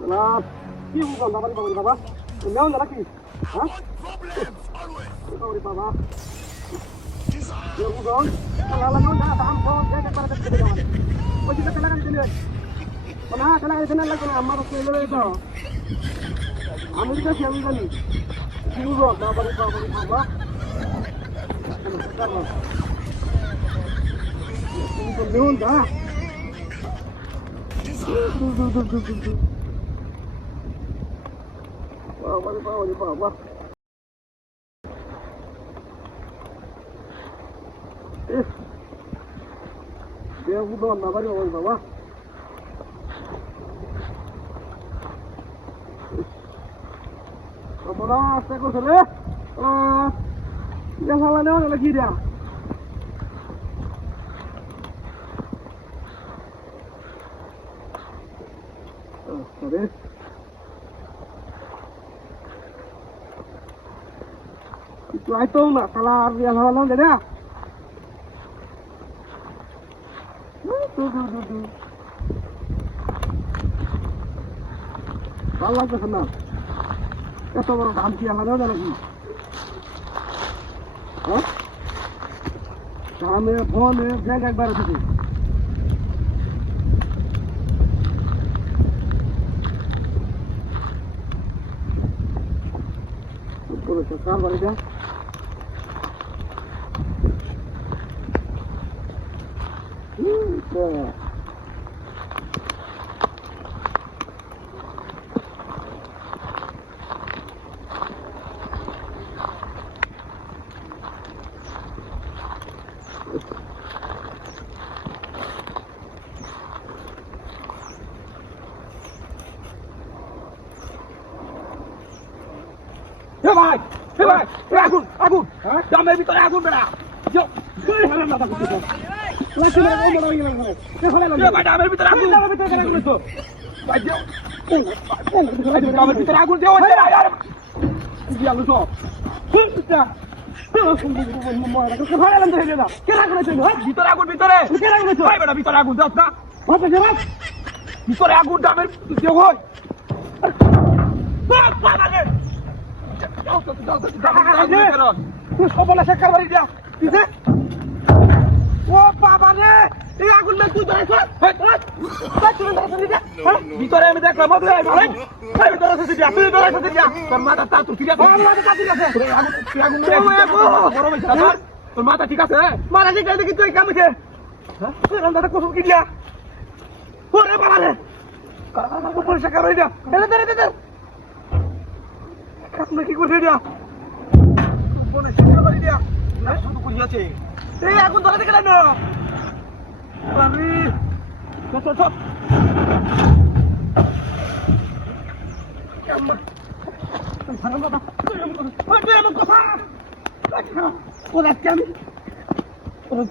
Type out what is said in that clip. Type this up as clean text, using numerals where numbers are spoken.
Nah, কি বুঝলাম বাবা বাবা বাবা নেও না নাকি হ্যাঁ বাবা বাবা ये बुझो चला लगा ना दाम बहुत ज्यादा कर देते हैं वो जी चला कर चले ना चला कर चला लगा अम्मा तो ले तो अमेरिका से अमेरिका नहीं की बुझो बाबा बाबा बाबा तो लेवन दा बाबा बाबा dia udah nabar ya baba baba asta করছলে ya salah neon lagi dia tadi itu itu na salah dia salah dia ভালো লাগতেছে না এত বড় ধান কি আলাদা জানো কি হ্যাঁ ধানে বনে ব্যাগ একবার আছে পুরো সরকার বাড়িটা ভাই আগুন আগুন দামের ভিতরে আগুন বেড়া দামের ভিতরে আগুন ভিতরে আগুন ভিতরে আগুন দাও না ভিতরে আগুন দামের সবলা শেখার বাড়ি দিয়া পিছে ও বাবা রে এই আগুন না তুই ধরেছ ভিতরে আমি দেখলাম ভিতরে আছে দিয়া তুই ধরেছ দিয়া তোর মাথা তা তুই ঠিক আছে আগুন তোর মাথা ঠিক আছে মাথা ঠিক আছে কিন্তু এই কাম আছে হ্যাঁ দাদা কসম কি দিয়া ওরে বাবা রে পরিষ্কার করে দিয়া আপনি কি করছে এটা কোনে শেখার বাড়ি দিয়া না শুধু কইয়াছে এই আগুন ধরে দেখে না আরে চল কেমন সালাম দাদা তুই এমন কথা ওরা কেন ওরা